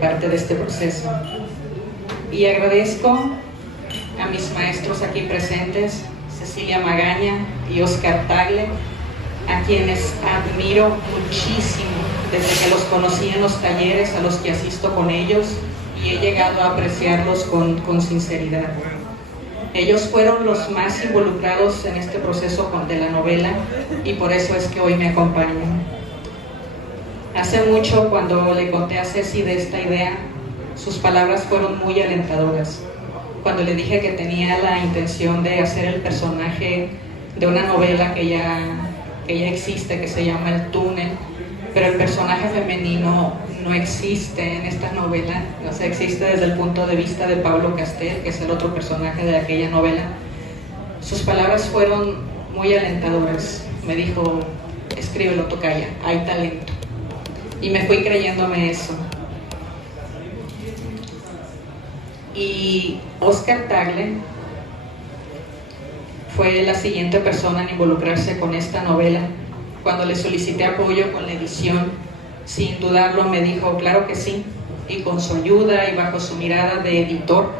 parte de este proceso. Y agradezco a mis maestros aquí presentes, Cecilia Magaña y Oscar Tagle, a quienes admiro muchísimo desde que los conocí en los talleres a los que asisto con ellos, y he llegado a apreciarlos con sinceridad. Ellos fueron los más involucrados en este proceso de la novela, y por eso es que hoy me acompañan. Hace mucho, cuando le conté a Ceci de esta idea, sus palabras fueron muy alentadoras. Cuando le dije que tenía la intención de hacer el personaje de una novela que ya existe, que se llama El Túnel, pero el personaje femenino no existe en esta novela, o sea, existe desde el punto de vista de Pablo Castel, que es el otro personaje de aquella novela. Sus palabras fueron muy alentadoras. Me dijo: escríbelo, tocaya, hay talento. Y me fui creyéndome eso. Y Oscar Tagle fue la siguiente persona en involucrarse con esta novela. Cuando le solicité apoyo con la edición, sin dudarlo me dijo: claro que sí, y con su ayuda y bajo su mirada de editor,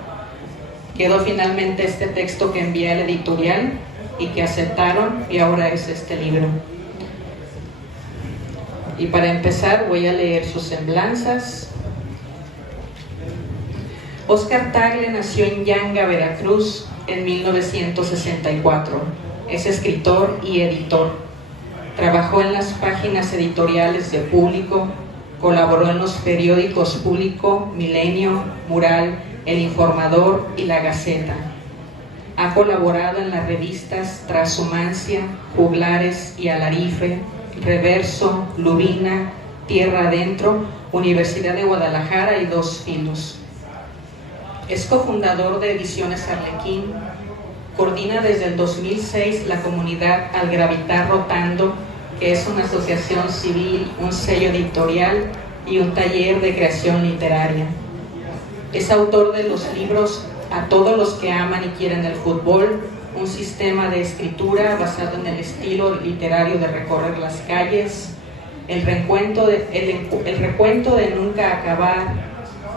quedó finalmente este texto que envié al editorial y que aceptaron, y ahora es este libro. Y para empezar voy a leer sus semblanzas. Oscar Tagle nació en Yanga, Veracruz, en 1964. Es escritor y editor. Trabajó en las páginas editoriales de Público, colaboró en los periódicos Público, Milenio, Mural, El Informador y La Gaceta. Ha colaborado en las revistas Transhumancia, Juglares y Alarife, Reverso, Lubina, Tierra Adentro, Universidad de Guadalajara y Dos Filos. Es cofundador de Ediciones Arlequín, coordina desde el 2006 la comunidad Al Gravitar Rotando, que es una asociación civil, un sello editorial y un taller de creación literaria. Es autor de los libros A todos los que aman y quieren el fútbol, un sistema de escritura basado en el estilo literario de recorrer las calles, el recuento de Nunca Acabar,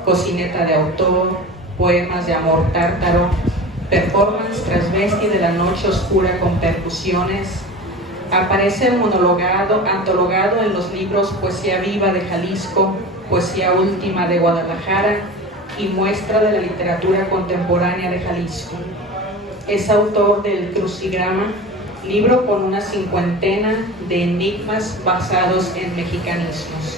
Cocineta de autor, Poemas de amor tártaro, Performance transvesti de la noche oscura con percusiones. Aparece antologado en los libros Poesía Viva de Jalisco, Poesía Última de Guadalajara y Muestra de la Literatura Contemporánea de Jalisco. Es autor del Crucigrama, libro con una 50 de enigmas basados en mexicanismos.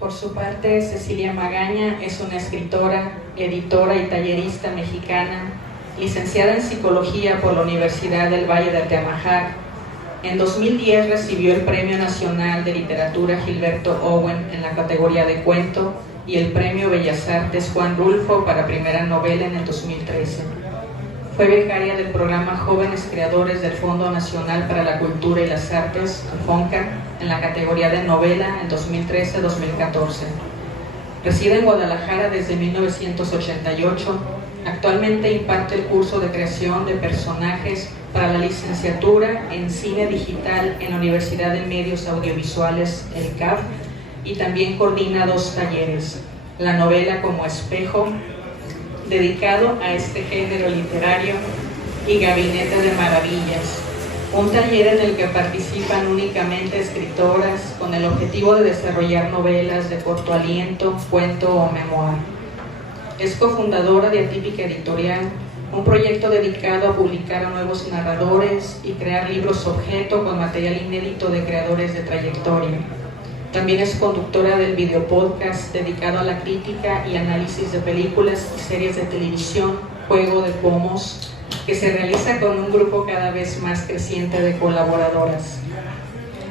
Por su parte, Cecilia Magaña es una escritora, editora y tallerista mexicana, licenciada en Psicología por la Universidad del Valle de Atemajac. En 2010 recibió el Premio Nacional de Literatura Gilberto Owen en la categoría de cuento y el Premio Bellas Artes Juan Rulfo para primera novela en el 2013. Fue becaria del programa Jóvenes Creadores del Fondo Nacional para la Cultura y las Artes, FONCA, en la categoría de novela en 2013-2014. Reside en Guadalajara desde 1988. Actualmente imparte el curso de creación de personajes para la licenciatura en Cine Digital en la Universidad de Medios Audiovisuales, el CAF, y también coordina 2 talleres: la novela como espejo, dedicado a este género literario, y Gabinete de Maravillas, un taller en el que participan únicamente escritoras con el objetivo de desarrollar novelas de corto aliento, cuento o memoir. Es cofundadora de Atípica Editorial, un proyecto dedicado a publicar a nuevos narradores y crear libros objeto con material inédito de creadores de trayectoria. También es conductora del videopodcast dedicado a la crítica y análisis de películas y series de televisión, Juego de Pomos, que se realiza con un grupo cada vez más creciente de colaboradoras.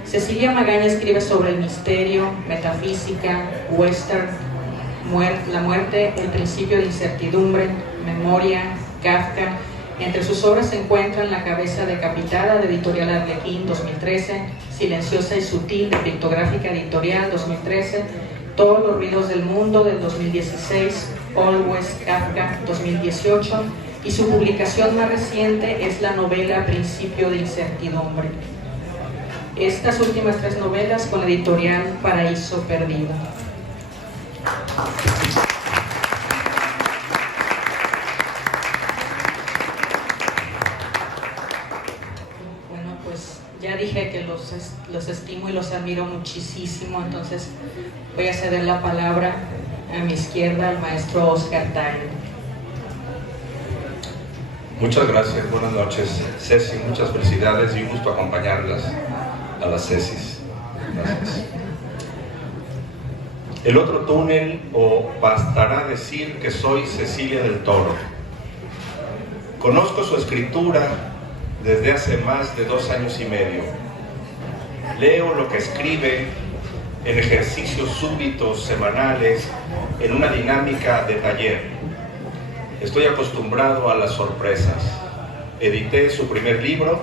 Cecilia Magaña escribe sobre el misterio, metafísica, western, la muerte, el principio de incertidumbre, memoria, Kafka. Entre sus obras se encuentran La cabeza decapitada de Editorial Arlequín 2013, Silenciosa y sutil de Pictográfica Editorial 2013, Todos los ruidos del mundo del 2016, Always Kafka 2018 y su publicación más reciente es la novela Principio de Incertidumbre. Estas últimas 3 novelas con la editorial Paraíso Perdido. Bueno, pues ya dije que los estimo y los admiro muchísimo, entonces voy a ceder la palabra a mi izquierda al maestro Oscar Tagle. Muchas gracias, buenas noches, Ceci, muchas felicidades y un gusto acompañarlas a las Cecis. Gracias. El otro túnel, o bastará decir que soy Cecilia del Toro. Conozco su escritura desde hace más de 2 años y medio. Leo lo que escribe en ejercicios súbitos semanales, en una dinámica de taller. Estoy acostumbrado a las sorpresas. Edité su primer libro,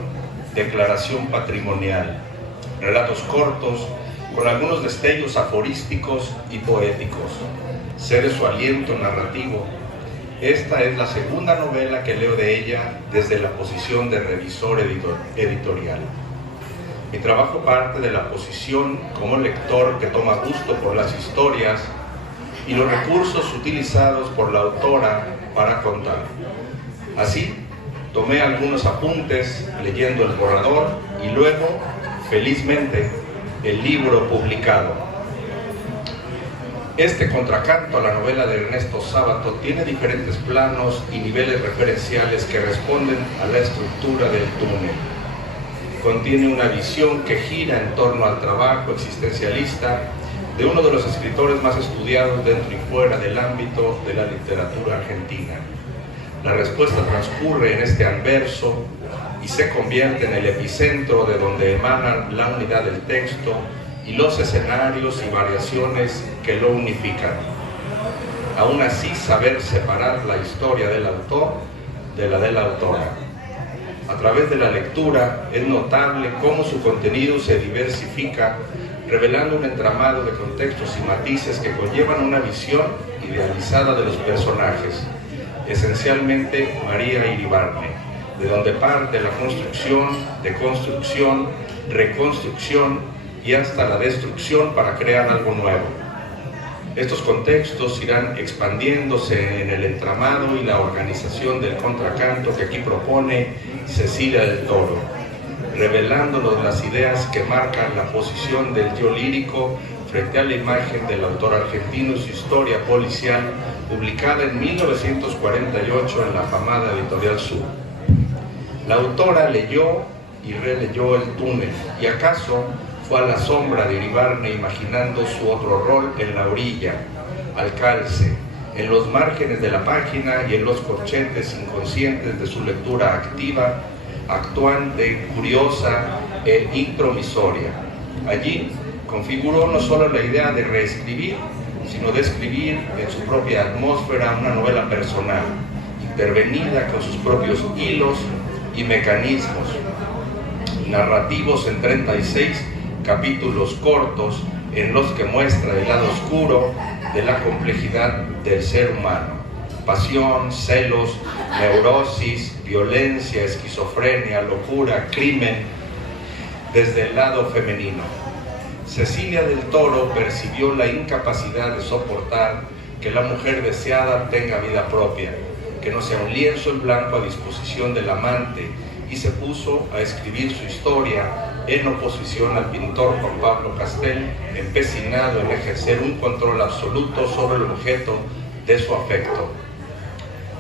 Declaración Patrimonial. Relatos cortos, con algunos destellos aforísticos y poéticos. Sé de su aliento narrativo. Esta es la segunda novela que leo de ella desde la posición de revisor editorial. Mi trabajo parte de la posición como lector que toma gusto por las historias y los recursos utilizados por la autora para contar. Así, tomé algunos apuntes leyendo el borrador y luego, felizmente, el libro publicado. Este contracanto a la novela de Ernesto Sábato tiene diferentes planos y niveles referenciales que responden a la estructura del túnel. Contiene una visión que gira en torno al trabajo existencialista de uno de los escritores más estudiados dentro y fuera del ámbito de la literatura argentina. La respuesta transcurre en este anverso y se convierte en el epicentro de donde emana la unidad del texto y los escenarios y variaciones que lo unifican. Aún así, saber separar la historia del autor de la de la autora. A través de la lectura es notable cómo su contenido se diversifica, revelando un entramado de contextos y matices que conllevan una visión idealizada de los personajes, esencialmente María Iribarne, de donde parte la construcción, deconstrucción, reconstrucción y hasta la destrucción para crear algo nuevo. Estos contextos irán expandiéndose en el entramado y la organización del contracanto que aquí propone Cecilia del Toro, revelándonos las ideas que marcan la posición del yo lírico frente a la imagen del autor argentino y su historia policial, publicada en 1948 en la afamada Editorial Sur. La autora leyó y releyó El túnel, y acaso fue a la sombra de Iribarne imaginando su otro rol en la orilla, al calce, en los márgenes de la página y en los corchetes inconscientes de su lectura activa, actuante, curiosa e intromisoria. Allí configuró no solo la idea de reescribir, sino de escribir en su propia atmósfera una novela personal, intervenida con sus propios hilos y mecanismos, narrativos en 36 capítulos cortos en los que muestra el lado oscuro de la complejidad del ser humano. Pasión, celos, neurosis, violencia, esquizofrenia, locura, crimen, desde el lado femenino. Cecilia del Toro percibió la incapacidad de soportar que la mujer deseada tenga vida propia, que no sea un lienzo en blanco a disposición del amante, y se puso a escribir su historia en oposición al pintor Juan Pablo Castel, empecinado en ejercer un control absoluto sobre el objeto de su afecto.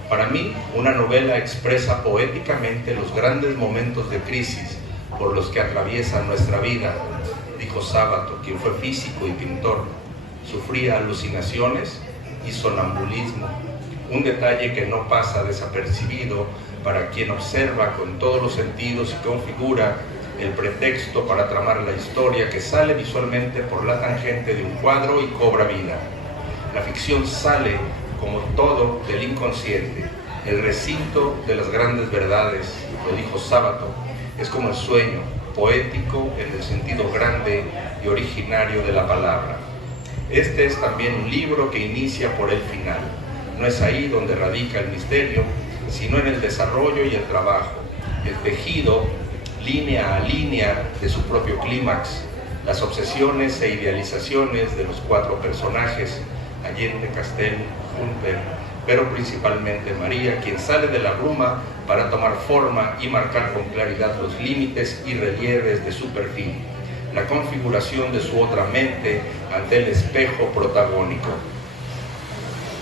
Para mí, una novela expresa poéticamente los grandes momentos de crisis por los que atraviesa nuestra vida, dijo Sábato, quien fue físico y pintor. Sufría alucinaciones y sonambulismo, un detalle que no pasa desapercibido para quien observa con todos los sentidos y configura el pretexto para tramar la historia que sale visualmente por la tangente de un cuadro y cobra vida. La ficción sale, como todo, del inconsciente, el recinto de las grandes verdades, lo dijo Sábato, es como el sueño, poético en el sentido grande y originario de la palabra. Este es también un libro que inicia por el final. No es ahí donde radica el misterio, sino en el desarrollo y el trabajo, el tejido, línea a línea, de su propio clímax, las obsesiones e idealizaciones de los 4 personajes, Allende, Castel, Humper, pero principalmente María, quien sale de la bruma para tomar forma y marcar con claridad los límites y relieves de su perfil, la configuración de su otra mente ante el espejo protagónico.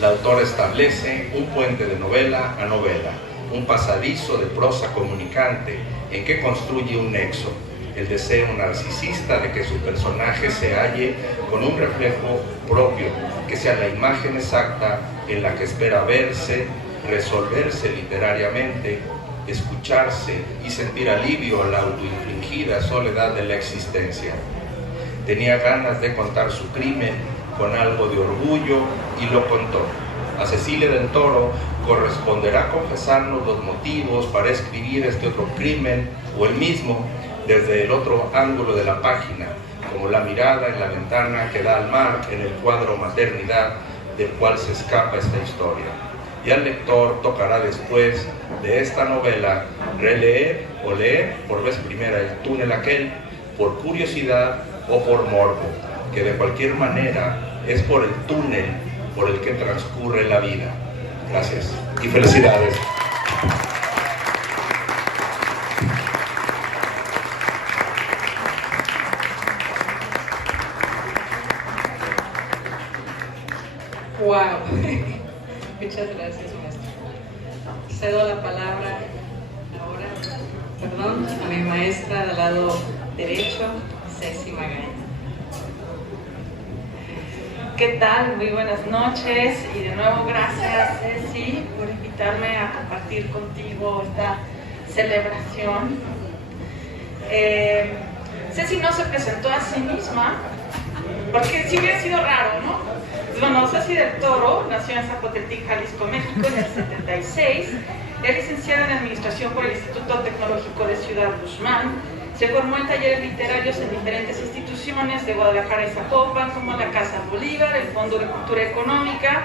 La autora establece un puente de novela a novela, un pasadizo de prosa comunicante en que construye un nexo, el deseo narcisista de que su personaje se halle con un reflejo propio, que sea la imagen exacta en la que espera verse, resolverse literariamente, escucharse y sentir alivio a la autoinfligida soledad de la existencia. Tenía ganas de contar su crimen con algo de orgullo y lo contó. A Cecilia del Toro corresponderá confesarnos los motivos para escribir este otro crimen, o el mismo, desde el otro ángulo de la página, como la mirada en la ventana que da al mar en el cuadro Maternidad, del cual se escapa esta historia. Y al lector tocará después de esta novela releer o leer por vez primera El túnel aquel, por curiosidad o por morbo, que de cualquier manera es por el túnel por el que transcurre la vida. Gracias y felicidades. Wow. Muchas gracias, maestro. Cedo la palabra ahora, a mi maestra del lado derecho, Ceci Magaña. ¿Qué tal? Muy buenas noches y de nuevo gracias, Ceci, por invitarme a compartir contigo esta celebración. Ceci no se presentó a sí misma, porque sí hubiera sido raro, ¿no? Bueno, Ceci del Toro nació en Zapotetic, Jalisco, México, en el 76. Es licenciada en Administración por el Instituto Tecnológico de Ciudad Guzmán. Se formó en talleres literarios en diferentes instituciones de Guadalajara y Zapopan, como la Casa Bolívar, el Fondo de Cultura Económica.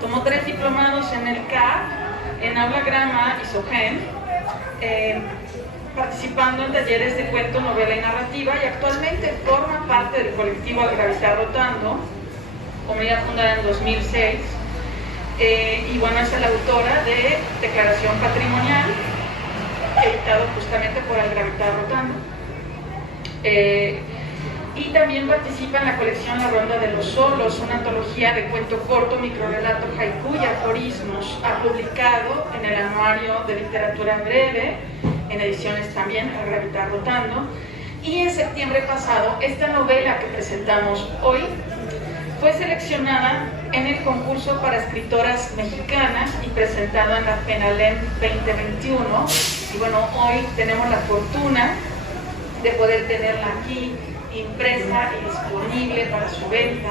Tomó 3 diplomados en el CAP, en Aula Grama y SOGEN, participando en talleres de cuento, novela y narrativa, y actualmente forma parte del colectivo Al Gravitar Rotando, comunidad fundada en 2006, y bueno, es la autora de Declaración Patrimonial, editado justamente por Al Gravitar Rotando, y también participa en la colección La Ronda de los Solos, una antología de cuento corto, microrelato, haiku y aforismos. Ha publicado en el Anuario de Literatura Breve, en ediciones también Al Gravitar Rotando, y en septiembre pasado esta novela que presentamos hoy fue seleccionada en el concurso para escritoras mexicanas y presentada en la FENALEM 2021. Y bueno, hoy tenemos la fortuna de poder tenerla aquí impresa y disponible para su venta.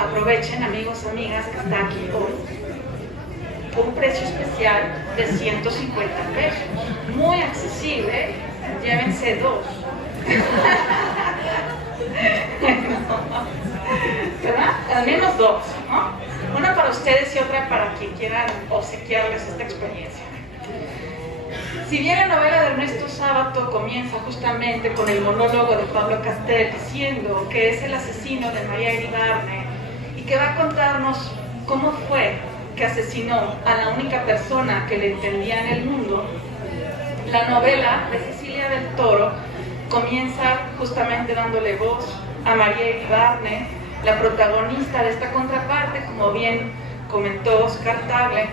Aprovechen, amigos, amigas, que está aquí hoy. Un precio especial de 150 pesos. Muy accesible. Llévense 2. ¿Verdad? Al menos 2, ¿no? Una para ustedes y otra para quien quieran obsequiarles esta experiencia. Si bien la novela de Ernesto Sábato comienza justamente con el monólogo de Pablo Castel diciendo que es el asesino de María Iribarne y que va a contarnos cómo fue que asesinó a la única persona que le entendía en el mundo, la novela de Cecilia del Toro comienza justamente dándole voz a María Iribarne, la protagonista de esta contraparte, como bien comentó Oscar Tagle.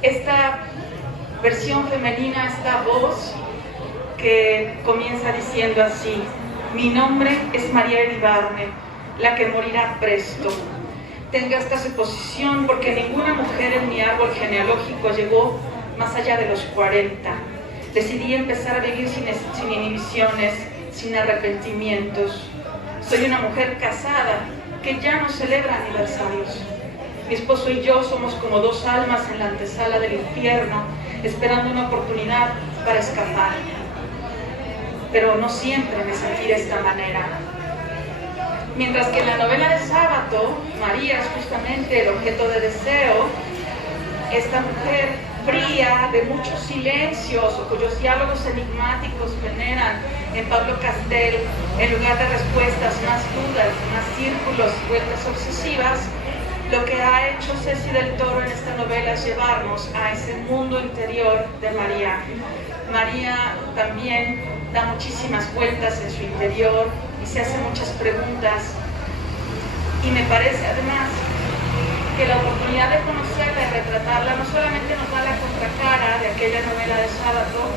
Esta versión femenina, esta voz que comienza diciendo así: mi nombre es María Iribarne, la que morirá presto. Tenga esta suposición porque ninguna mujer en mi árbol genealógico llegó más allá de los 40. Decidí empezar a vivir sin inhibiciones, sin arrepentimientos. Soy una mujer casada que ya no celebra aniversarios. Mi esposo y yo somos como 2 almas en la antesala del infierno, esperando una oportunidad para escapar. Pero no siempre me sentí de esta manera. Mientras que en la novela de Sábato, María es justamente el objeto de deseo, esta mujer fría, de muchos silencios, o cuyos diálogos enigmáticos generan en Pablo Castel, en lugar de respuestas, más dudas, más círculos y vueltas obsesivas, lo que ha hecho Ceci del Toro en esta novela es llevarnos a ese mundo interior de María. María también da muchísimas vueltas en su interior y se hace muchas preguntas, y me parece además que la oportunidad de conocerla y retratarla no solamente nos da la contracara de aquella novela de Sábato,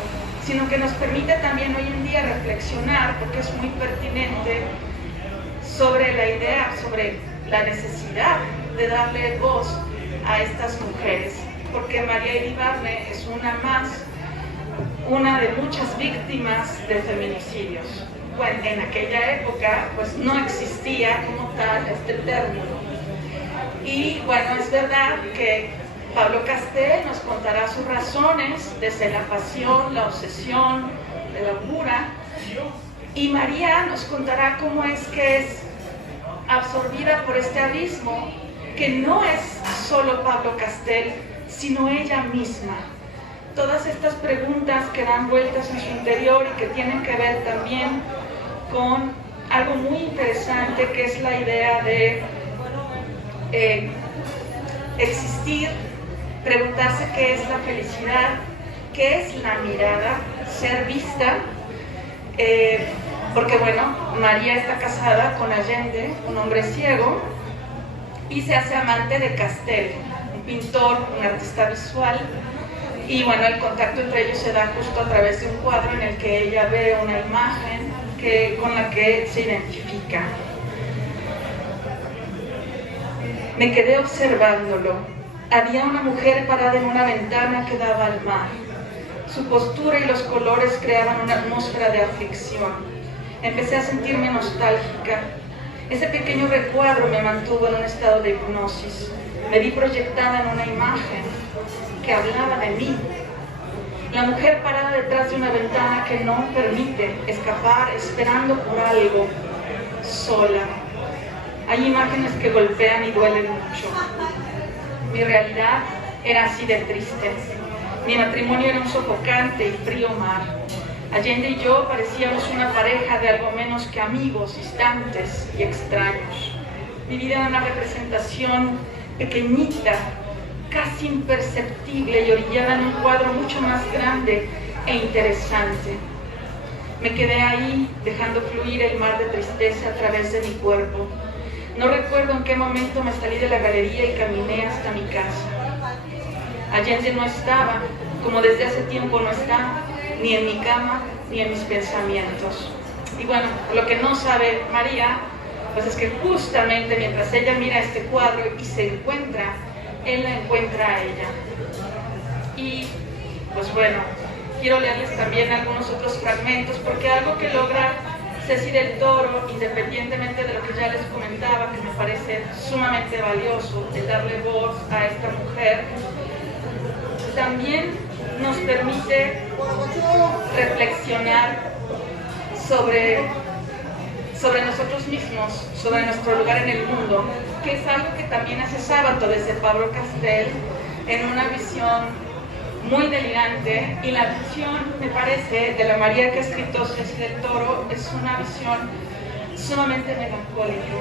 sino que nos permite también hoy en día reflexionar, porque es muy pertinente, sobre la idea, sobre la necesidad de darle voz a estas mujeres, porque María Iribarne es una de muchas víctimas de feminicidios. Bueno, en aquella época pues no existía como tal este término. Y bueno, es verdad que Pablo Castel nos contará sus razones, desde la pasión, la obsesión, de la locura, y María nos contará cómo es que es absorbida por este abismo, que no es solo Pablo Castel, sino ella misma. Todas estas preguntas que dan vueltas en su interior y que tienen que ver también con algo muy interesante, que es la idea de existir, preguntarse qué es la felicidad, qué es la mirada, ser vista, porque bueno, María está casada con Allende, un hombre ciego, y se hace amante de Castel, un pintor, un artista visual, y bueno, el contacto entre ellos se da justo a través de un cuadro en el que ella ve una imagen con la que se identifica. Me quedé observándolo. Había una mujer parada en una ventana que daba al mar. Su postura y los colores creaban una atmósfera de aflicción. Empecé a sentirme nostálgica. Ese pequeño recuadro me mantuvo en un estado de hipnosis. Me vi proyectada en una imagen que hablaba de mí. La mujer parada detrás de una ventana que no permite escapar, esperando por algo, sola. Hay imágenes que golpean y duelen mucho. Mi realidad era así de triste. Mi matrimonio era un sofocante y frío mar. Allende y yo parecíamos una pareja de algo menos que amigos, distantes y extraños. Mi vida era una representación pequeñita, casi imperceptible y orillada en un cuadro mucho más grande e interesante. Me quedé ahí, dejando fluir el mar de tristeza a través de mi cuerpo. No recuerdo en qué momento me salí de la galería y caminé hasta mi casa. Allende no estaba, como desde hace tiempo no está, ni en mi cama, ni en mis pensamientos. Y bueno, lo que no sabe María, pues es que justamente mientras ella mira este cuadro y se encuentra, él la encuentra a ella. Y pues bueno, quiero leerles también algunos otros fragmentos, porque algo que logra Ceci del Toro, independientemente de lo que ya les comentaba, que me parece sumamente valioso, el darle voz a esta mujer, también nos permite reflexionar sobre nosotros mismos, sobre nuestro lugar en el mundo, que es algo que también hace Sábato desde Pablo Castel, en una visión muy delirante, y la visión, me parece, de la María que ha escrito Ceci del Toro es una visión sumamente melancólica.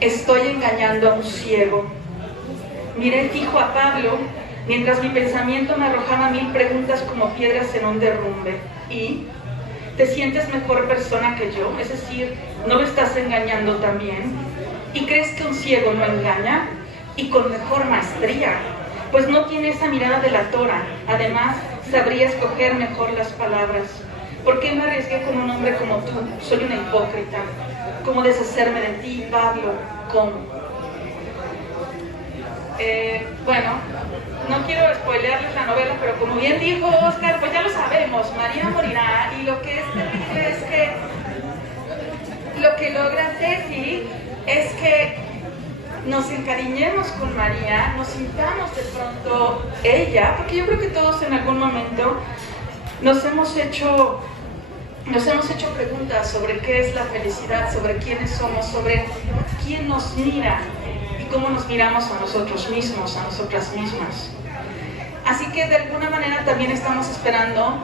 Estoy engañando a un ciego. Miré fijo a Pablo, mientras mi pensamiento me arrojaba 1000 preguntas como piedras en un derrumbe. ¿Y te sientes mejor persona que yo? Es decir, ¿no lo estás engañando también? ¿Y crees que un ciego no engaña? Y con mejor maestría, pues no tiene esa mirada delatora. Además, sabría escoger mejor las palabras. ¿Por qué me arriesgué con un hombre como tú? Soy una hipócrita. ¿Cómo deshacerme de ti, Pablo? ¿Cómo? Bueno, no quiero spoilearles la novela, pero como bien dijo Oscar, pues ya lo sabemos, María morirá, y lo que es terrible es que lo que logra Ceci es que nos encariñemos con María, nos sintamos de pronto ella, porque yo creo que todos en algún momento nos hemos hecho preguntas sobre qué es la felicidad, sobre quiénes somos, sobre quién nos mira y cómo nos miramos a nosotros mismos, a nosotras mismas. Así que de alguna manera también estamos esperando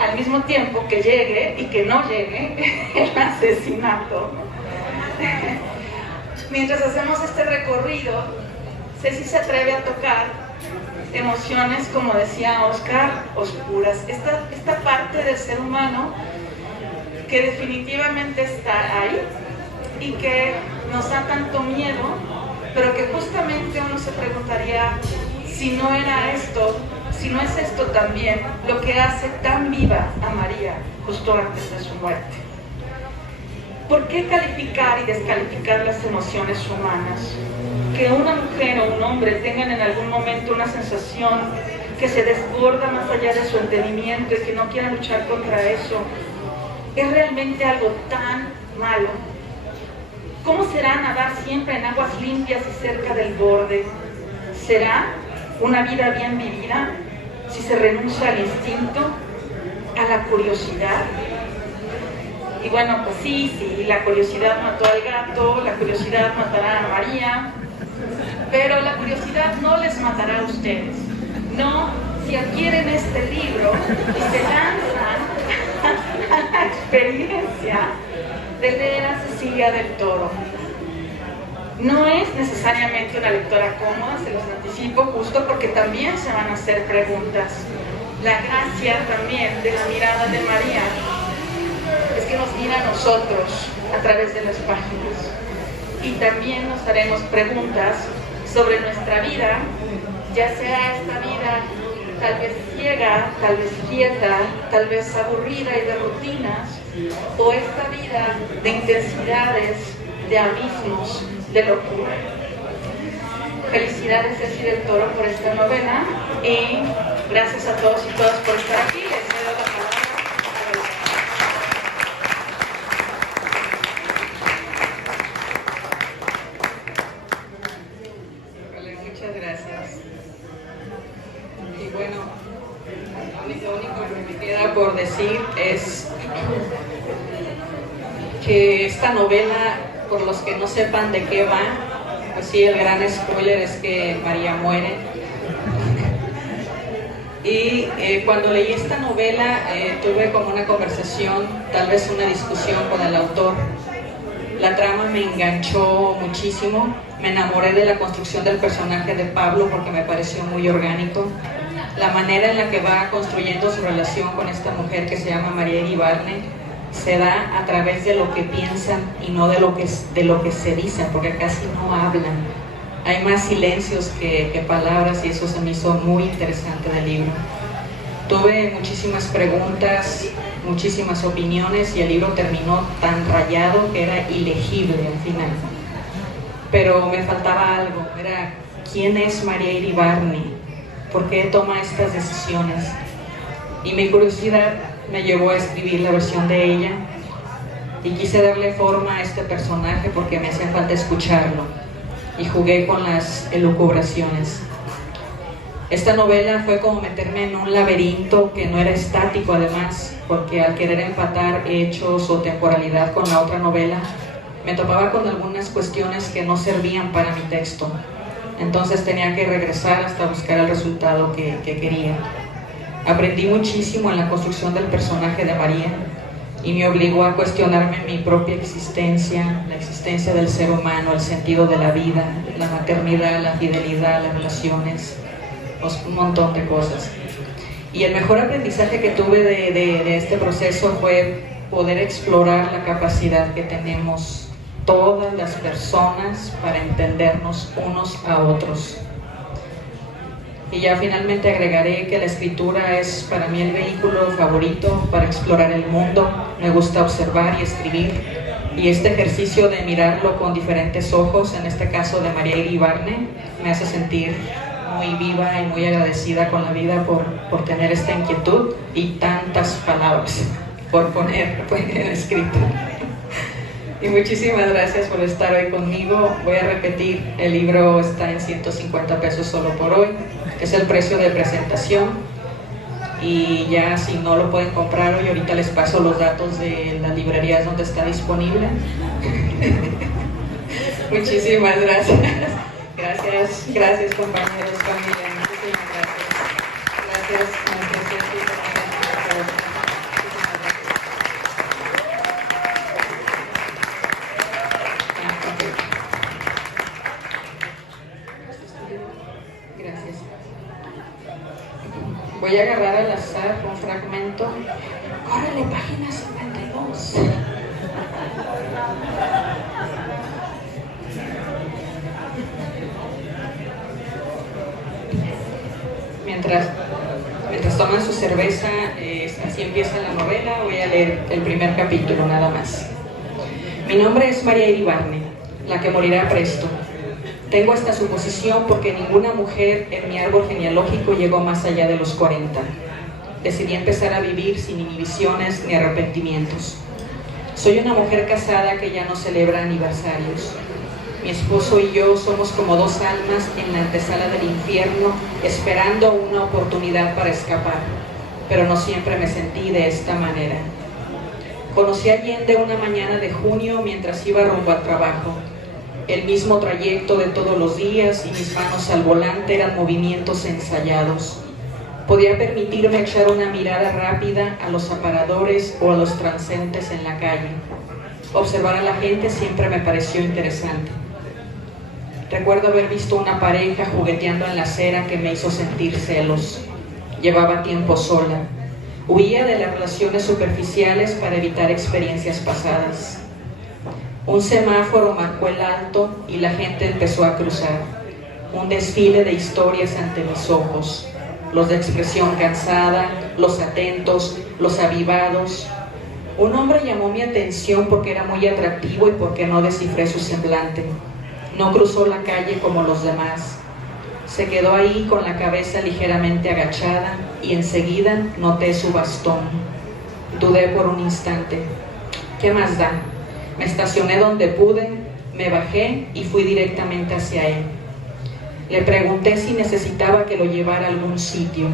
al mismo tiempo que llegue y que no llegue el asesinato. Mientras hacemos este recorrido, Ceci se atreve a tocar emociones, como decía Oscar, oscuras. Esta parte del ser humano que definitivamente está ahí y que nos da tanto miedo, pero que justamente uno se preguntaría si no era esto, si no es esto también lo que hace tan viva a María justo antes de su muerte. ¿Por qué calificar y descalificar las emociones humanas? Que una mujer o un hombre tengan en algún momento una sensación que se desborda más allá de su entendimiento y que no quieran luchar contra eso, ¿es realmente algo tan malo? ¿Cómo será nadar siempre en aguas limpias y cerca del borde? ¿Será una vida bien vivida si se renuncia al instinto, a la curiosidad? Y bueno, pues sí, la curiosidad mató al gato, la curiosidad matará a María, pero la curiosidad no les matará a ustedes. No, si adquieren este libro y se lanzan a la experiencia de leer a Cecilia del Toro. No es necesariamente una lectora cómoda, se los anticipo, justo porque también se van a hacer preguntas. La gracia también de la mirada de María es que nos mira a nosotros a través de las páginas y también nos haremos preguntas sobre nuestra vida, ya sea esta vida tal vez ciega, tal vez quieta, tal vez aburrida y de rutinas, o esta vida de intensidades, de abismos, de locura. Felicidades Ceci del Toro por esta novela y gracias a todos y todas por estar aquí. Les cedo la palabra. Muchas gracias. Y bueno, lo único que me queda por decir es que esta novela, por los que no sepan de qué va, pues sí, el gran spoiler es que María muere. Y cuando leí esta novela tuve como una conversación, tal vez una discusión con el autor. La trama me enganchó muchísimo, me enamoré de la construcción del personaje de Pablo porque me pareció muy orgánico. La manera en la que va construyendo su relación con esta mujer que se llama María Iribarne se da a través de lo que piensan y no de lo que se dicen, porque casi no hablan. Hay más silencios que palabras y eso se me hizo muy interesante del libro. Tuve muchísimas preguntas, muchísimas opiniones y el libro terminó tan rayado que era ilegible al final. Pero me faltaba algo, era ¿quién es María Iribarne? ¿Por qué toma estas decisiones? Y mi curiosidad me llevó a escribir la versión de ella y quise darle forma a este personaje porque me hacía falta escucharlo y jugué con las elucubraciones. Esta novela fue como meterme en un laberinto que no era estático además, porque al querer empatar hechos o temporalidad con la otra novela me topaba con algunas cuestiones que no servían para mi texto, entonces tenía que regresar hasta buscar el resultado que quería. Aprendí muchísimo en la construcción del personaje de María y me obligó a cuestionarme mi propia existencia, la existencia del ser humano, el sentido de la vida, la maternidad, la fidelidad, las relaciones, un montón de cosas. Y el mejor aprendizaje que tuve de este proceso fue poder explorar la capacidad que tenemos todas las personas para entendernos unos a otros. Y ya finalmente agregaré que la escritura es para mí el vehículo favorito para explorar el mundo. Me gusta observar y escribir, y este ejercicio de mirarlo con diferentes ojos, en este caso de María Iribarne, me hace sentir muy viva y muy agradecida con la vida por tener esta inquietud y tantas palabras por poner en escrito. Y muchísimas gracias por estar hoy conmigo. Voy a repetir, el libro está en 150 pesos solo por hoy, que es el precio de presentación. Y ya si no lo pueden comprar hoy, ahorita les paso los datos de las librerías donde está disponible. Muchísimas gracias. Gracias, gracias compañeros, familia, muchísimas gracias. Gracias, maestra Ceci, por favor. Gracias. Voy a agarrar al azar un fragmento. Córrele, página 52. Mientras toman su cerveza, así empieza la novela. Voy a leer el primer capítulo nada más. Mi nombre es María Iribarne, la que morirá presto. Tengo esta suposición porque ninguna mujer en mi árbol genealógico llegó más allá de los 40. Decidí empezar a vivir sin inhibiciones ni arrepentimientos. Soy una mujer casada que ya no celebra aniversarios. Mi esposo y yo somos como dos almas en la antesala del infierno, esperando una oportunidad para escapar, pero no siempre me sentí de esta manera. Conocí a Allende una mañana de junio mientras iba rumbo al trabajo. El mismo trayecto de todos los días y mis manos al volante eran movimientos ensayados. Podía permitirme echar una mirada rápida a los aparadores o a los transeúntes en la calle. Observar a la gente siempre me pareció interesante. Recuerdo haber visto una pareja jugueteando en la acera que me hizo sentir celos. Llevaba tiempo sola. Huía de las relaciones superficiales para evitar experiencias pasadas. Un semáforo marcó el alto y la gente empezó a cruzar. Un desfile de historias ante mis ojos. Los de expresión cansada, los atentos, los avivados. Un hombre llamó mi atención porque era muy atractivo y porque no descifré su semblante. No cruzó la calle como los demás. Se quedó ahí con la cabeza ligeramente agachada y enseguida noté su bastón. Dudé por un instante. ¿Qué más da? Me estacioné donde pude, me bajé y fui directamente hacia él. Le pregunté si necesitaba que lo llevara a algún sitio.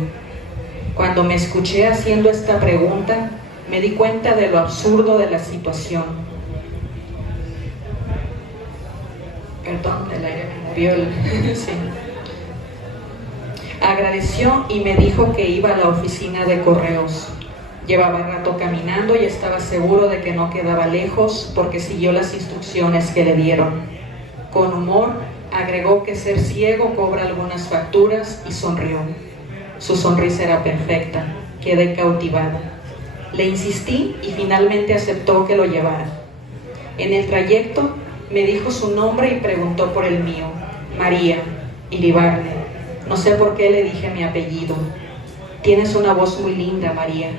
Cuando me escuché haciendo esta pregunta, me di cuenta de lo absurdo de la situación. Perdón, el aire me movió sí. Agradeció y me dijo que iba a la oficina de correos. Llevaba rato caminando y estaba seguro de que no quedaba lejos porque siguió las instrucciones que le dieron. Con humor, agregó que ser ciego cobra algunas facturas y sonrió. Su sonrisa era perfecta. Quedé cautivada. Le insistí y finalmente aceptó que lo llevara. En el trayecto me dijo su nombre y preguntó por el mío. María Iribarne. No sé por qué le dije mi apellido. Tienes una voz muy linda, María.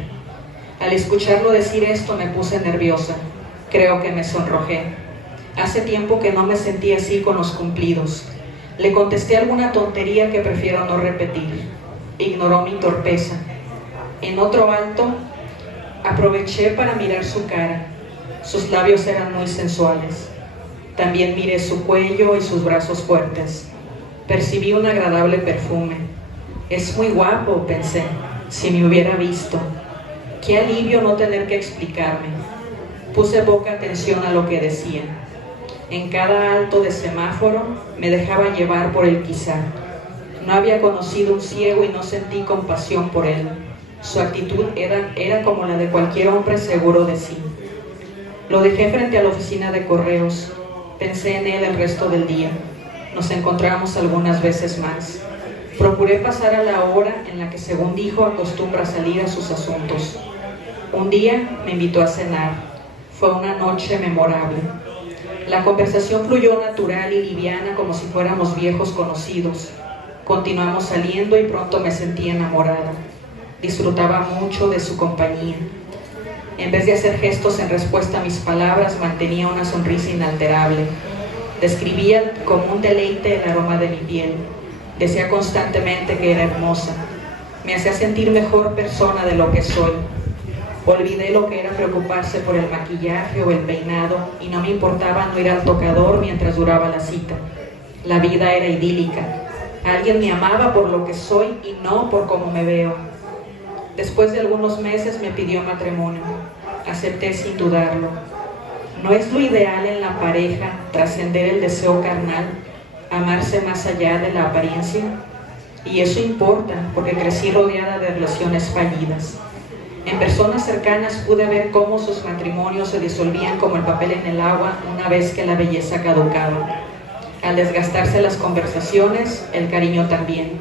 Al escucharlo decir esto me puse nerviosa. Creo que me sonrojé. Hace tiempo que no me sentía así con los cumplidos. Le contesté alguna tontería que prefiero no repetir. Ignoró mi torpeza. En otro alto, aproveché para mirar su cara. Sus labios eran muy sensuales. También miré su cuello y sus brazos fuertes. Percibí un agradable perfume. Es muy guapo, pensé. Si me hubiera visto. Qué alivio no tener que explicarme. Puse poca atención a lo que decía. En cada alto de semáforo me dejaba llevar por el quizá. No había conocido un ciego y no sentí compasión por él. Su actitud era como la de cualquier hombre seguro de sí. Lo dejé frente a la oficina de correos. Pensé en él el resto del día. Nos encontramos algunas veces más. Procuré pasar a la hora en la que, según dijo, acostumbra salir a sus asuntos. Un día me invitó a cenar. Fue una noche memorable. La conversación fluyó natural y liviana como si fuéramos viejos conocidos. Continuamos saliendo y pronto me sentí enamorada. Disfrutaba mucho de su compañía. En vez de hacer gestos en respuesta a mis palabras, mantenía una sonrisa inalterable. Describía como un deleite el aroma de mi piel. Decía constantemente que era hermosa. Me hacía sentir mejor persona de lo que soy. Olvidé lo que era preocuparse por el maquillaje o el peinado y no me importaba no ir al tocador mientras duraba la cita. La vida era idílica. Alguien me amaba por lo que soy y no por cómo me veo. Después de algunos meses me pidió matrimonio. Acepté sin dudarlo. ¿No es lo ideal en la pareja trascender el deseo carnal? amarse más allá de la apariencia. Y eso importa, porque crecí rodeada de relaciones fallidas. En personas cercanas pude ver cómo sus matrimonios se disolvían como el papel en el agua una vez que la belleza caducaba. Al desgastarse las conversaciones, el cariño también.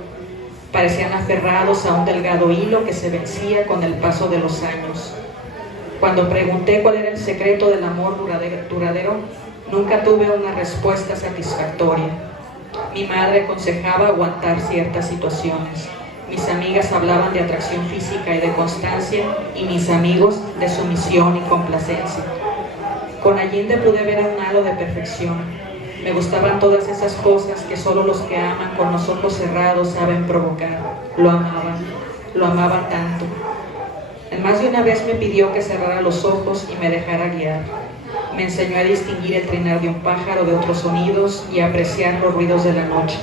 Parecían aferrados a un delgado hilo que se vencía con el paso de los años. Cuando pregunté cuál era el secreto del amor duradero, nunca tuve una respuesta satisfactoria. Mi madre aconsejaba aguantar ciertas situaciones. Mis amigas hablaban de atracción física y de constancia, y mis amigos de sumisión y complacencia. Con Allende pude ver un halo de perfección. Me gustaban todas esas cosas que solo los que aman con los ojos cerrados saben provocar. Lo amaban tanto. En más de una vez me pidió que cerrara los ojos y me dejara guiar. Me enseñó a distinguir el trinar de un pájaro de otros sonidos y a apreciar los ruidos de la noche.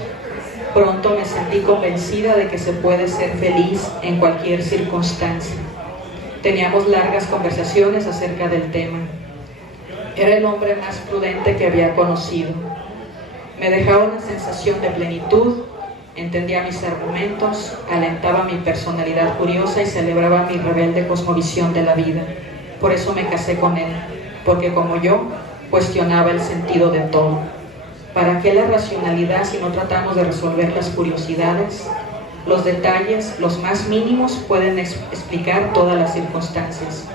Pronto me sentí convencida de que se puede ser feliz en cualquier circunstancia. Teníamos largas conversaciones acerca del tema. Era el hombre más prudente que había conocido. Me dejaba una sensación de plenitud, entendía mis argumentos, alentaba mi personalidad curiosa y celebraba mi rebelde cosmovisión de la vida. Por eso me casé con él, porque como yo, cuestionaba el sentido de todo. ¿Para qué la racionalidad si no tratamos de resolver las curiosidades? Los detalles, los más mínimos, pueden explicar todas las circunstancias.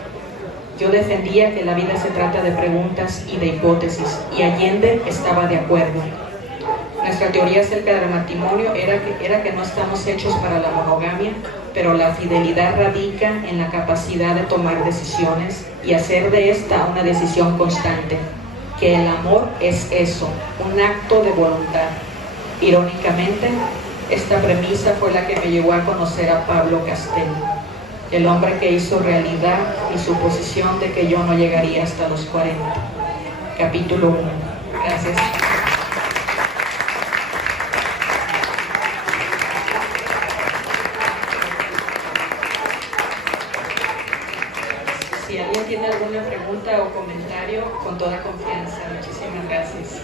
Yo defendía que la vida se trata de preguntas y de hipótesis, y Allende estaba de acuerdo. Nuestra teoría acerca del matrimonio era que no estamos hechos para la monogamia, pero la fidelidad radica en la capacidad de tomar decisiones y hacer de esta una decisión constante. Que el amor es eso, un acto de voluntad. Irónicamente, esta premisa fue la que me llevó a conocer a Pablo Castel, el hombre que hizo realidad mi suposición de que yo no llegaría hasta los 40. Capítulo 1. Gracias. Si alguien tiene alguna pregunta o comentario, con toda confianza. Muchísimas gracias.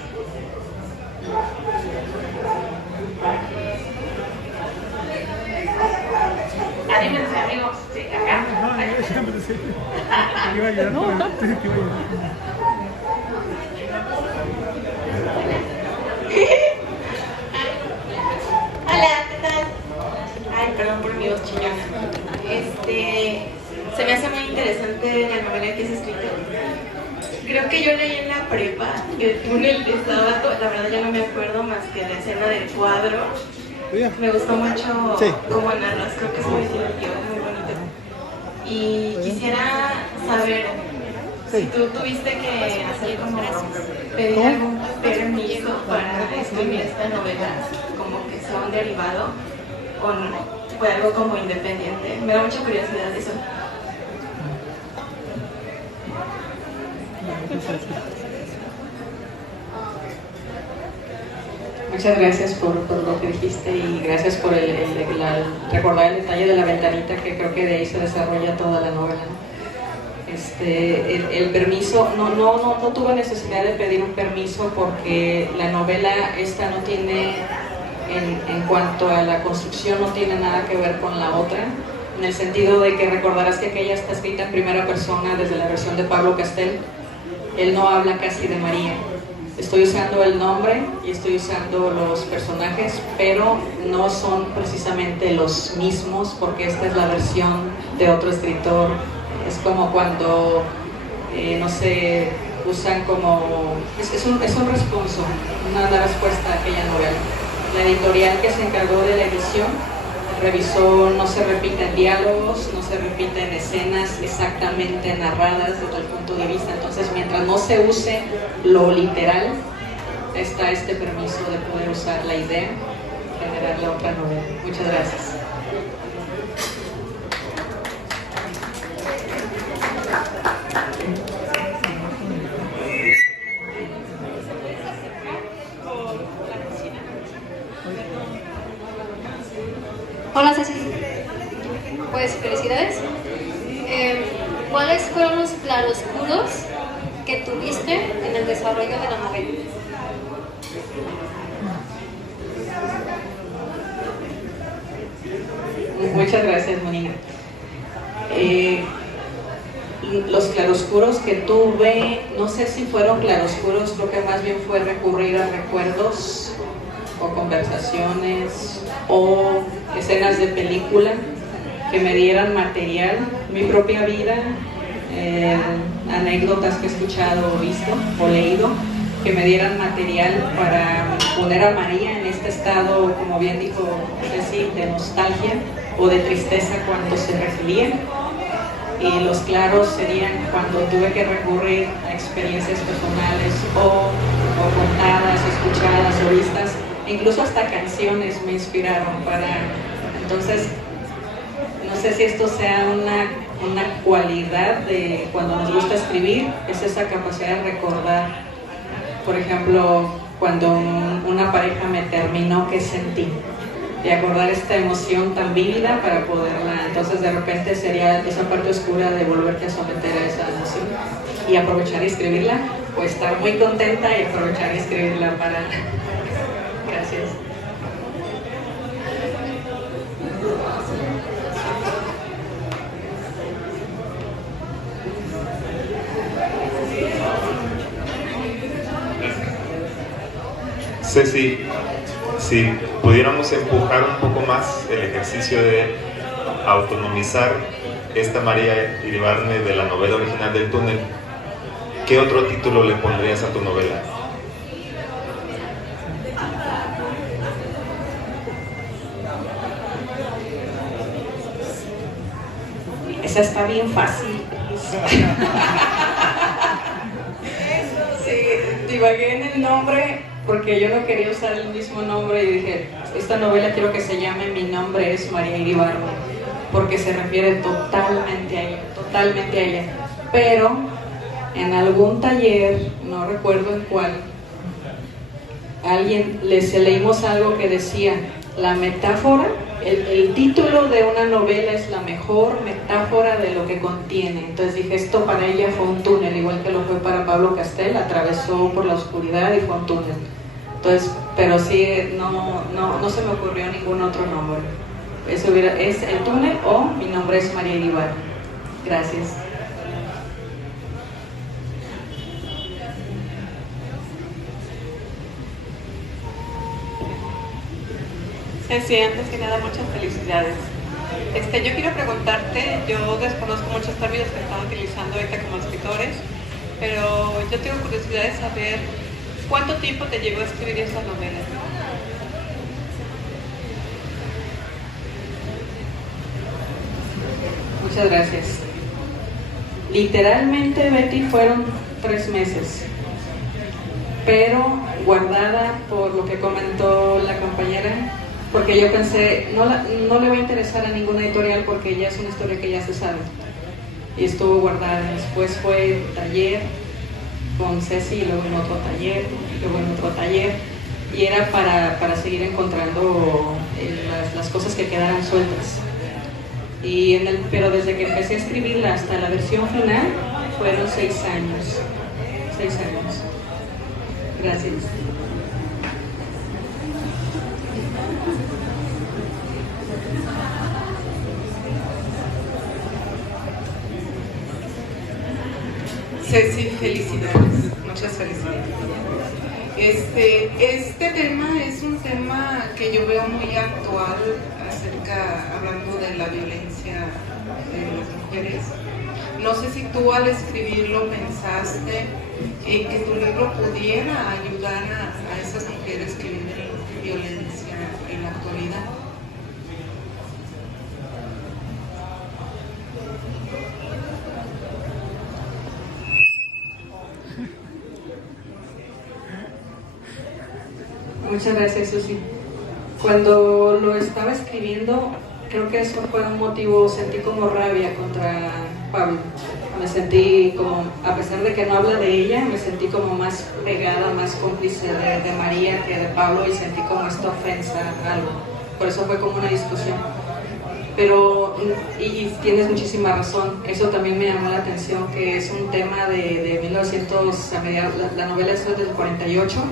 Anímense, amigos. Sí, acá. Hola, ¿qué tal? Ay, perdón por mi voz chillona. Se me hace muy interesante la novela que has escrito. Creo que yo leí en la prepa El túnel de Sábato. La verdad ya no me acuerdo más que la escena del cuadro. Me gustó mucho cómo narras. Creo que es muy divertido, muy bonito. Y quisiera saber si tú tuviste que hacer como pedir algún permiso para escribir esta novela, como que sea un derivado, o no, fue algo como independiente. Me da mucha curiosidad eso. Muchas gracias por lo que dijiste y gracias por recordar el detalle de la ventanita, que creo que de ahí se desarrolla toda la novela, ¿no? El permiso, no tuve necesidad de pedir un permiso porque la novela esta no tiene, en cuanto a la construcción, no tiene nada que ver con la otra, en el sentido de que recordarás que aquella está escrita en primera persona desde la versión de Pablo Castel. Él no habla casi de María. Estoy usando el nombre y estoy usando los personajes, pero no son precisamente los mismos porque esta es la versión de otro escritor. Es como cuando, no sé, usan como... Es un responso, una respuesta a aquella novela. La editorial que se encargó de la edición revisó, no se repiten diálogos, no se repiten escenas exactamente narradas desde el punto de vista. Entonces, mientras no se use lo literal, está este permiso de poder usar la idea, generar la otra novela. Muchas gracias. Hola Ceci, pues felicidades. ¿Cuáles fueron los claroscuros que tuviste en el desarrollo de la novela? Muchas gracias, Mónica. Los claroscuros que tuve, no sé si fueron claroscuros, creo que más bien fue recurrir a recuerdos o conversaciones o escenas de película que me dieran material, mi propia vida, anécdotas que he escuchado o visto o leído, que me dieran material para poner a María en este estado, como bien dijo Ceci, de nostalgia o de tristeza cuando se refería. Y los claros serían cuando tuve que recurrir a experiencias personales o contadas, escuchadas o vistas, incluso hasta canciones me inspiraron para... Entonces, no sé si esto sea una cualidad de cuando nos gusta escribir, es esa capacidad de recordar, por ejemplo, cuando una pareja me terminó, ¿qué sentí? Y acordar esta emoción tan vívida para poderla, entonces de repente sería esa parte oscura de volverte a someter a esa emoción y aprovechar y escribirla, o estar muy contenta y aprovechar y escribirla para... Gracias. Ceci, si pudiéramos empujar un poco más el ejercicio de autonomizar esta María Iribarne de la novela original del túnel, ¿qué otro título le pondrías a tu novela? Esa está bien fácil. Sí, divagué en el nombre porque yo no quería usar el mismo nombre y dije, esta novela quiero que se llame Mi nombre es María Iribarne, porque se refiere totalmente a ella. Pero en algún taller, no recuerdo en cuál, leímos algo que decía, la metáfora, el título de una novela es la mejor metáfora de lo que contiene. Entonces dije, esto para ella fue un túnel, igual que lo fue para Pablo Castel, atravesó por la oscuridad y fue un túnel. Entonces, pero sí, no se me ocurrió ningún otro nombre. Es el túnel o Mi nombre es María Iribarne. Gracias. Sí, antes que nada, muchas felicidades. Yo quiero preguntarte, yo desconozco muchos términos que están utilizando ahorita como escritores, pero yo tengo curiosidad de saber cuánto tiempo te llevó a escribir esta novela. Muchas gracias. Literalmente, Betty, fueron 3 meses, pero guardada por lo que comentó la compañera, porque yo pensé, no le va a interesar a ninguna editorial porque ya es una historia que ya se sabe, y estuvo guardada. Después fue taller con Ceci, y luego en otro taller, y luego en otro taller, y era para seguir encontrando las cosas que quedaran sueltas. Pero desde que empecé a escribirla hasta la versión final fueron 6 años. 6 años. Gracias. Ceci, felicidades, muchas felicidades. Este tema es un tema que yo veo muy actual, hablando de la violencia de las mujeres. No sé si tú al escribirlo pensaste en que tu libro pudiera ayudar a esas mujeres que viven violencia en la actualidad. Muchas gracias, Susi. Cuando lo estaba escribiendo, creo que eso fue un motivo, sentí como rabia contra Pablo. Me sentí como, a pesar de que no habla de ella, me sentí como más pegada, más cómplice de María que de Pablo, y sentí como esta ofensa a algo. Por eso fue como una discusión. Pero, y tienes muchísima razón, eso también me llamó la atención, que es un tema de 1900, la novela es del 48,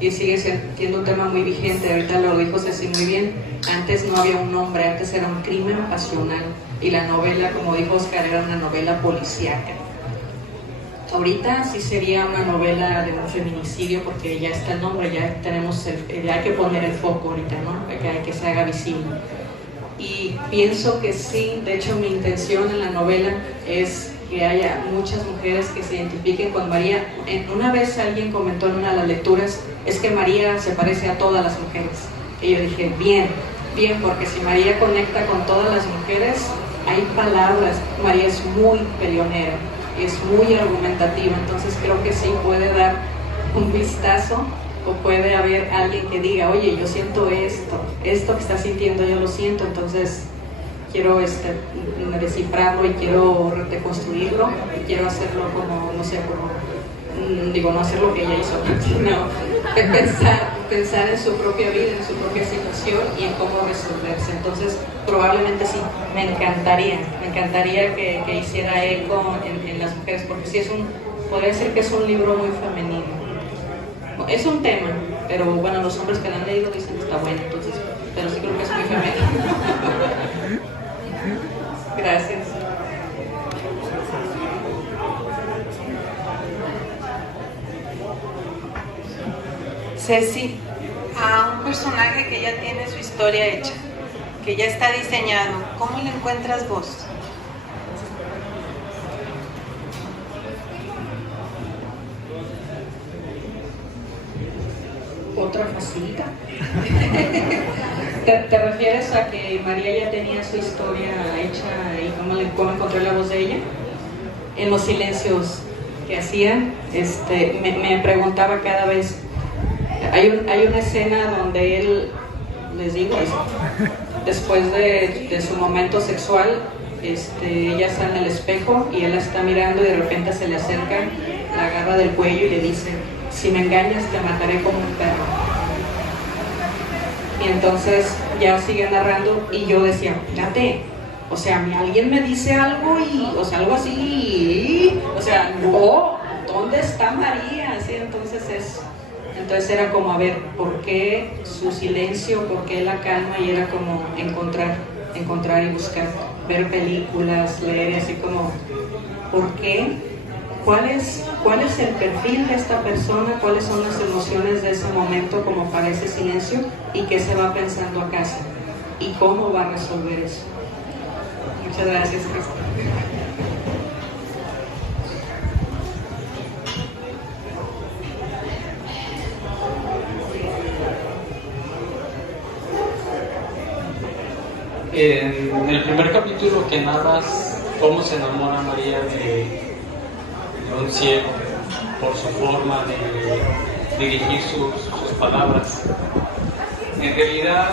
y sigue siendo un tema muy vigente. Ahorita lo dijo Ceci muy bien, antes no había un nombre, antes era un crimen pasional, y la novela, como dijo Oscar, era una novela policíaca. Ahorita sí sería una novela de un feminicidio, porque ya está el nombre, ya tenemos ya hay que poner el foco ahorita, ¿no? Que se haga visible. Y pienso que sí, de hecho mi intención en la novela es que haya muchas mujeres que se identifiquen con María. Una vez alguien comentó en una de las lecturas, es que María se parece a todas las mujeres. Y yo dije, bien, porque si María conecta con todas las mujeres, hay palabras, María es muy peleonera, es muy argumentativa, entonces creo que sí puede dar un vistazo, o puede haber alguien que diga, oye, yo siento esto que está sintiendo yo lo siento, entonces quiero descifrarlo y quiero reconstruirlo y quiero hacerlo como, no sé, no hacer lo que ella hizo, sino pensar en su propia vida, en su propia situación y en cómo resolverse. Entonces probablemente sí, me encantaría que hiciera eco en las mujeres, porque sí podría decir que es un libro muy femenino. Es un tema, pero bueno, los hombres que lo han leído dicen que está bueno, entonces, pero sí creo que es muy femenino. Gracias. Ceci, a un personaje que ya tiene su historia hecha, que ya está diseñado, ¿cómo lo encuentras vos? Otra facilita. ¿Te refieres a que María ya tenía su historia hecha y cómo encontré la voz de ella? En los silencios que hacía, me preguntaba cada vez. Hay una escena donde él, les digo eso, después de su momento sexual, ella está en el espejo y él la está mirando y de repente se le acerca, la agarra del cuello y le dice, si me engañas te mataré como un perro. Y entonces ya sigue narrando y yo decía, fíjate, o sea, alguien me dice algo algo así, no, ¿dónde está María? Así, entonces era como, a ver, ¿por qué su silencio? ¿Por qué la calma? Y era como encontrar y buscar, ver películas, leer, así como, ¿por qué? ¿Cuál es el perfil de esta persona? ¿Cuáles son las emociones de ese momento como para ese silencio? ¿Y qué se va pensando a casa? ¿Y cómo va a resolver eso? Muchas gracias, Cristo. En el primer capítulo que narras cómo se enamora María de un ciego por su forma de dirigir sus palabras, en realidad,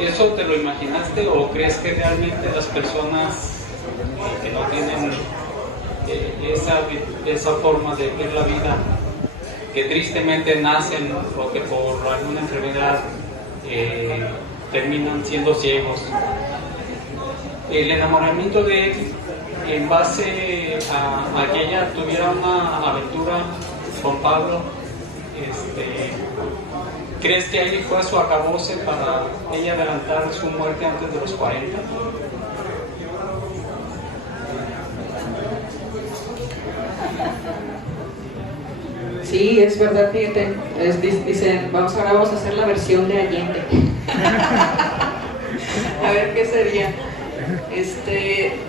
¿eso te lo imaginaste o crees que realmente las personas que no tienen esa forma de ver la vida, que tristemente nacen o que por alguna enfermedad terminan siendo ciegos, el enamoramiento de él en base a que ella tuviera una aventura con Pablo, ¿crees que ahí fue su acabose para ella adelantar su muerte antes de los 40? Sí, es verdad, fíjate, dicen, ahora vamos a hacer la versión de Allende. A ver qué sería.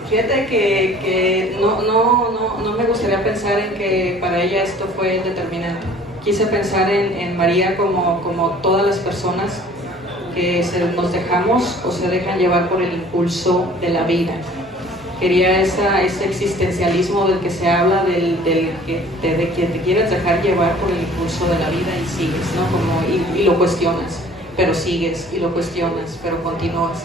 Fíjate que no me gustaría pensar en que para ella esto fue determinante. Quise pensar en María como todas las personas que nos dejamos o se dejan llevar por el impulso de la vida. Quería ese existencialismo del que se habla, de que te quieres dejar llevar por el impulso de la vida y sigues, ¿no? Y lo cuestionas, pero sigues, y lo cuestionas, pero continúas.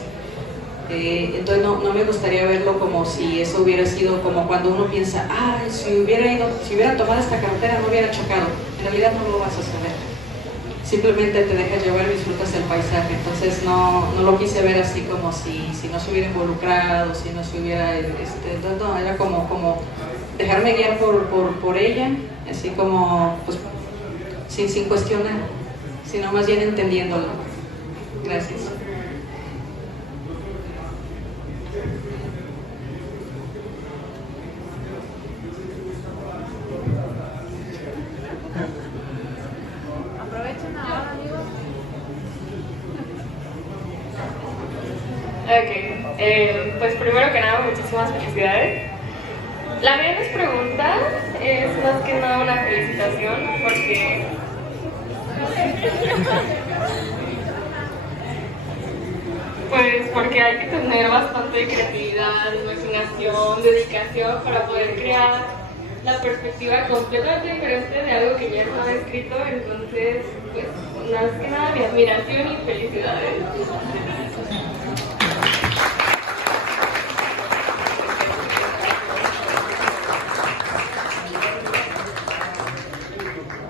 Entonces no me gustaría verlo como si eso hubiera sido como cuando uno piensa, si hubiera tomado esta carretera no hubiera chocado. En realidad no lo vas a saber. Simplemente te dejas llevar y disfrutas el paisaje. Entonces no lo quise ver así como si no se hubiera involucrado, si no se hubiera... entonces no, era como dejarme guiar por ella, así como, pues, sin cuestionar, sino más bien entendiéndolo. Gracias. Aprovechen ahora, amigos. Ok, pues primero que nada, muchísimas felicidades. La mía no es pregunta, es más que nada una felicitación, porque porque hay que tener bastante creatividad, imaginación, dedicación para poder crear la perspectiva completamente diferente de algo que ya estaba escrito. Entonces, pues más que nada mi admiración y felicidades.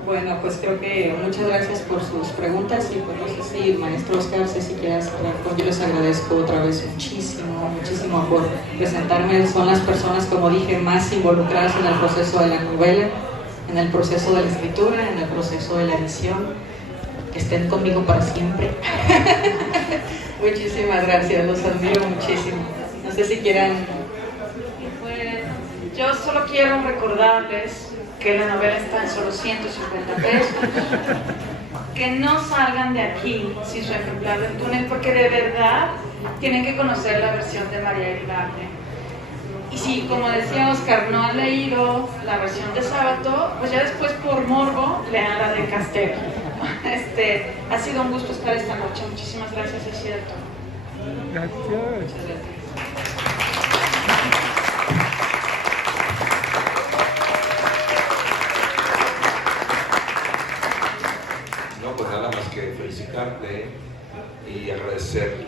Bueno, pues creo que muchas gracias por sus preguntas y pues no sé si el maestro Oscar, si quieras cerrar, yo les agradezco otra vez muchísimo por presentarme. Son las personas, como dije, más involucradas en el proceso de la novela, en el proceso de la escritura, en el proceso de la edición. Que estén conmigo para siempre. Muchísimas gracias, los admiro muchísimo. No sé si quieran... Pues yo solo quiero recordarles que la novela está en solo 150 pesos, que no salgan de aquí sin su ejemplar del túnel, porque de verdad tienen que conocer la versión de María Iribarne. Y si, como decía Oscar, no han leído la versión de Sábato, pues ya después por morbo lean la de Castelo. Ha sido un gusto estar esta noche. Muchísimas gracias, es cierto. Gracias. Muchas gracias. Pues nada más que felicitarte y agradecer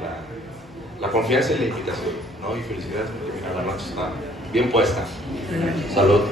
la confianza y la invitación, ¿no? Y felicidades porque mira, la noche está bien puesta. Salud.